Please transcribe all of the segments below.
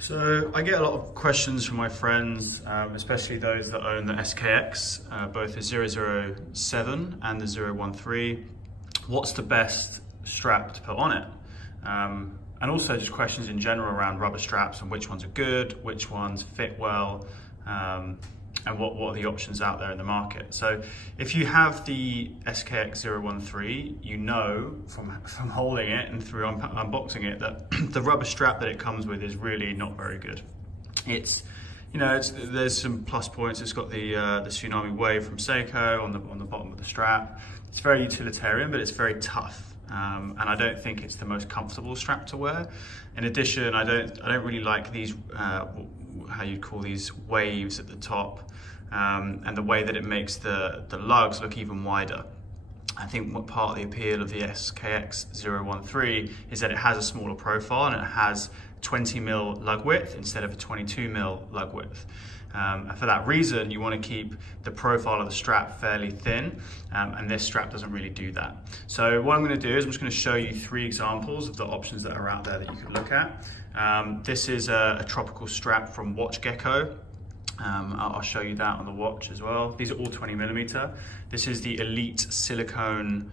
So I get a lot of questions from my friends, especially those that own the SKX, both the 007 and the 013. What's the best strap to put on it? And also just questions in general around rubber straps and which ones are good, which ones fit well, and what are the options out there in the market. So if you have the SKX013, you know from holding it and through unboxing it that the rubber strap that it comes with is really not very good. There's some plus points. It's got the tsunami wave from Seiko on the bottom of the strap. It's very utilitarian, but it's very tough. And I don't think it's the most comfortable strap to wear. In addition, I don't really like these, how you'd call these waves at the top, and the way that it makes the lugs look even wider. I think what part of the appeal of the SKX013 is that it has a smaller profile and it has 20mm lug width instead of a 22mm lug width. And for that reason, you want to keep the profile of the strap fairly thin, and this strap doesn't really do that. So what I'm going to do is I'm just going to show you 3 examples of the options that are out there that you can look at. This is a tropical strap from Gekko. I'll show you that on the watch as well. These are all 20mm. This is the Elite silicone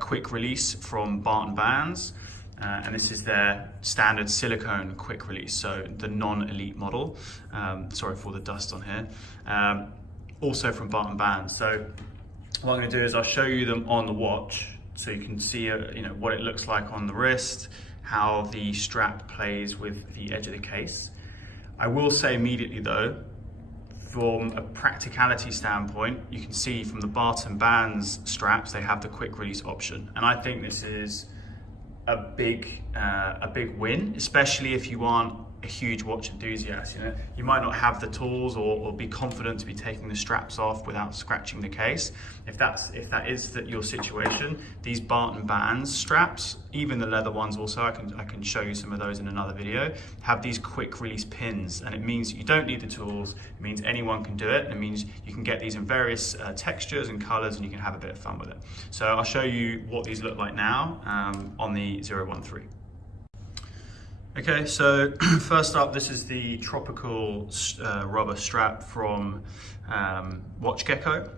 quick release from Barton Bands. And this is their standard silicone quick release, so the non-elite model. Sorry for all the dust on here. Also from Barton Bands. So what I'm going to do is I'll show you them on the watch, so you can see what it looks like on the wrist, how the strap plays with the edge of the case. I will say immediately though, from a practicality standpoint, you can see from the Barton Bands straps they have the quick release option, and I think this is a big win, especially if you aren't a huge watch enthusiast. You might not have the tools or be confident to be taking the straps off without scratching the case. If that is your situation, these Barton Bands straps, even the leather ones also, I can show you some of those in another video, have these quick release pins, and it means you don't need the tools. It means anyone can do it. It means you can get these in various textures and colors, and you can have a bit of fun with it. So I'll show you what these look like now on the 013. Okay, so first up, this is the tropical rubber strap from Gekko.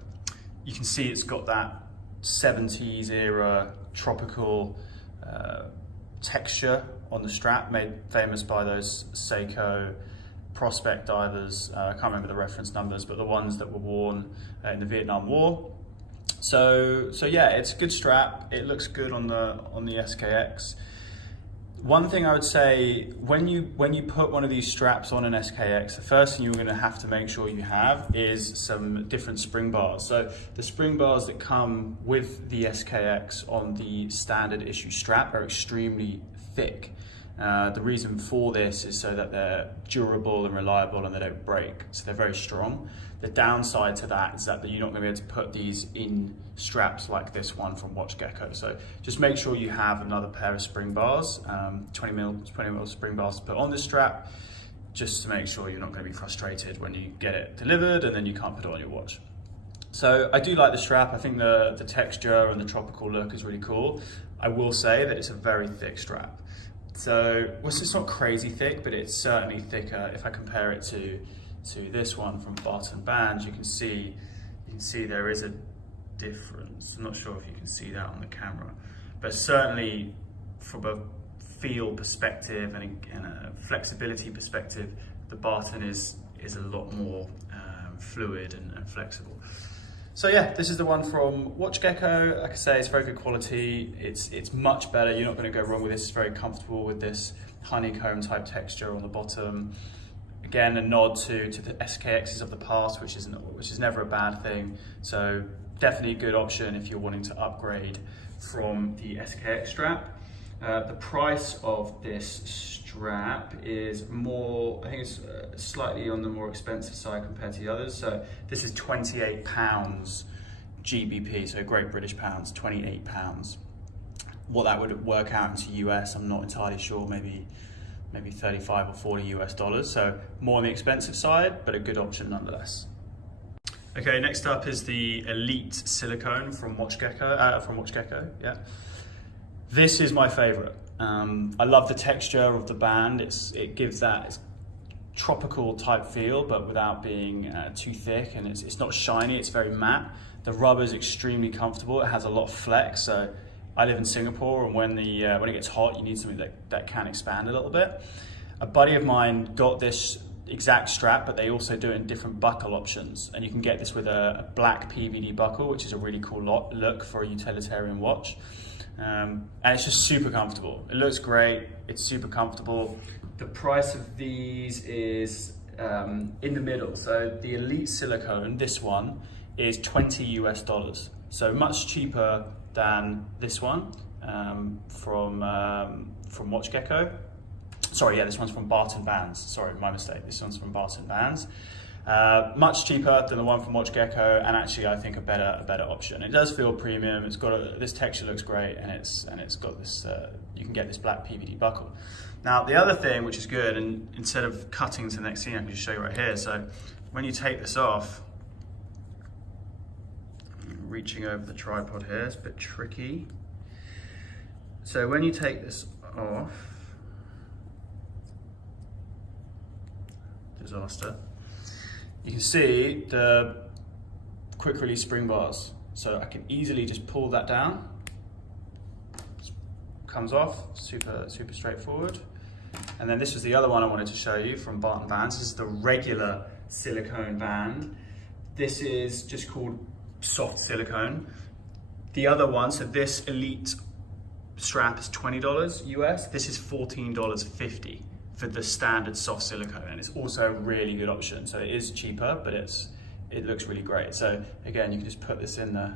You can see it's got that 70s era tropical texture on the strap, made famous by those Seiko prospect divers. I can't remember the reference numbers, but the ones that were worn in the Vietnam War. So yeah, it's a good strap. It looks good on the SKX. One thing I would say, when you put one of these straps on an SKX, the first thing you're going to have to make sure you have is some different spring bars. So the spring bars that come with the SKX on the standard issue strap are extremely thick. The reason for this is so that they're durable and reliable and they don't break, so they're very strong. The downside to that is that you're not going to be able to put these in straps like this one from Gekko. So just make sure you have another pair of spring bars, 20mm spring bars to put on this strap, just to make sure you're not going to be frustrated when you get it delivered and then you can't put it on your watch. So I do like the strap. I think the texture and the tropical look is really cool. I will say that it's a very thick strap. So it's not crazy thick, but it's certainly thicker. If I compare it to this one from Barton Bands, you can see there is a difference. I'm not sure if you can see that on the camera, but certainly from a feel perspective and a flexibility perspective, the Barton is a lot more fluid and flexible. So yeah, this is the one from Gekko. Like I say, it's very good quality. It's much better. You're not going to go wrong with this. It's very comfortable with this honeycomb type texture on the bottom. Again, a nod to the SKXs of the past, which is never a bad thing. So definitely a good option if you're wanting to upgrade from the SKX strap. The price of this strap is more, I think it's slightly on the more expensive side compared to the others. So this is £28 GBP, so Great British Pounds, £28. What that would work out into US, I'm not entirely sure, maybe 35 or 40 US dollars. So more on the expensive side, but a good option nonetheless. Okay, next up is the Elite silicone from Gekko, yeah. This is my favorite. I love the texture of the band. It gives that tropical type feel, but without being too thick, and it's not shiny, it's very matte. The rubber is extremely comfortable, it has a lot of flex, so I live in Singapore, and when it gets hot, you need something that can expand a little bit. A buddy of mine got this exact strap, but they also do it in different buckle options, and you can get this with a black PVD buckle, which is a really cool look for a utilitarian watch. And it's just super comfortable. It looks great, it's super comfortable. The price of these is in the middle. So the Elite Silicone, this one, is $20 US. So much cheaper than this one from Watch Gecko. Sorry, yeah, this one's from Barton Vans. Sorry, my mistake. This one's from Barton Vans. Much cheaper than the one from Watch Gecko, and actually I think a better option. It does feel premium. It's got this texture looks great, and it's got this. You can get this black PVD buckle. Now the other thing which is good, and instead of cutting to the next scene, I can just show you right here. So when you take this off, reaching over the tripod here, it's a bit tricky. So when you take this off, disaster. You can see the quick release spring bars. So I can easily just pull that down. Comes off, super straightforward. And then this was the other one I wanted to show you from Barton Vans. This is the regular silicone band. This is just called soft silicone. The other one, so this Elite strap is $20 US. This is $14.50 for the standard soft silicone, and it's also a really good option. So it is cheaper, but it looks really great. So again, you can just put this in the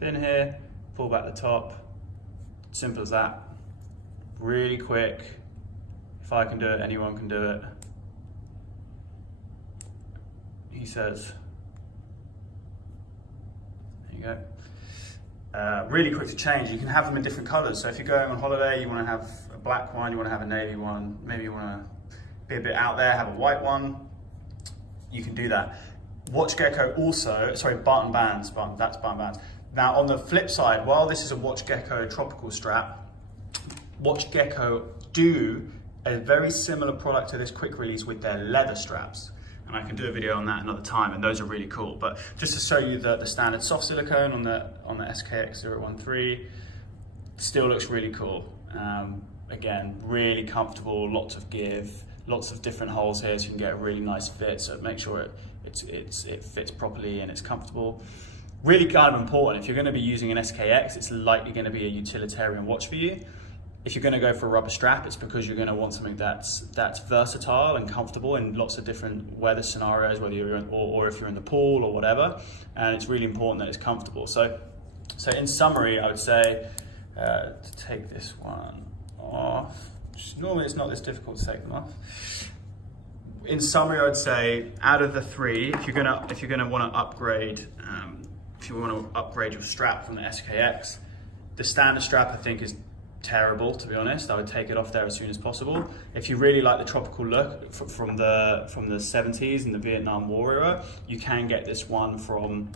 pin here, pull back the top, simple as that. Really quick. If I can do it, anyone can do it. He says. There you go. Really quick to change. You can have them in different colors. So if you're going on holiday, you want to have a black one, you want to have a navy one, maybe you want to be a bit out there, have a white one, you can do that. Watch Gecko also, sorry, Barton Vans, that's Barton Vans. Now on the flip side, while this is a Watch Gecko tropical strap, Watch Gecko do a very similar product to this quick release with their leather straps. And I can do a video on that another time, and those are really cool. But just to show you the standard soft silicone on the SKX013, still looks really cool. Again, really comfortable, lots of give, lots of different holes here, so you can get a really nice fit. So make sure it fits properly and it's comfortable. Really kind of important, if you're going to be using an SKX, it's likely going to be a utilitarian watch for you. If you're going to go for a rubber strap, it's because you're going to want something that's versatile and comfortable in lots of different weather scenarios, whether you're in, or if you're in the pool or whatever. And it's really important that it's comfortable. So in summary, I would say to take this one off. Normally it's not this difficult to take them off. In summary, I would say out of the three, if you're gonna want to upgrade, if you want to upgrade your strap from the SKX, the standard strap I think is terrible, to be honest. I would take it off there as soon as possible. If you really like the tropical look from the 70s and the Vietnam War era, you can get this one from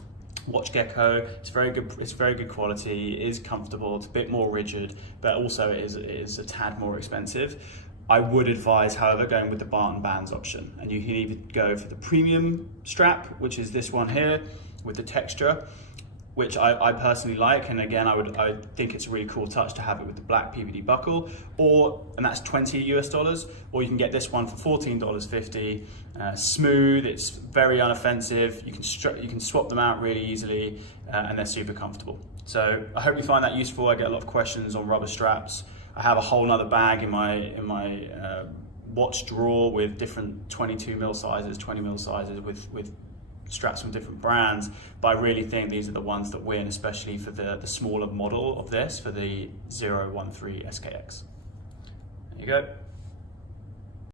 Watch Gecko. It's very good quality, it is comfortable, it's a bit more rigid, but also it is a tad more expensive. I would advise, however, going with the Barton Vans option, and you can either go for the premium strap, which is this one here with the texture, which I personally like, and again, I think it's a really cool touch to have it with the black PVD buckle, and that's $20 US, or you can get this one for $14.50. Smooth, it's very unoffensive. You can swap them out really easily, and they're super comfortable. So I hope you find that useful. I get a lot of questions on rubber straps. I have a whole nother bag in my watch drawer with different 22mm sizes, 20mm sizes with straps from different brands, but I really think these are the ones that win, especially for the smaller model of this, for the 013 SKX. There you go.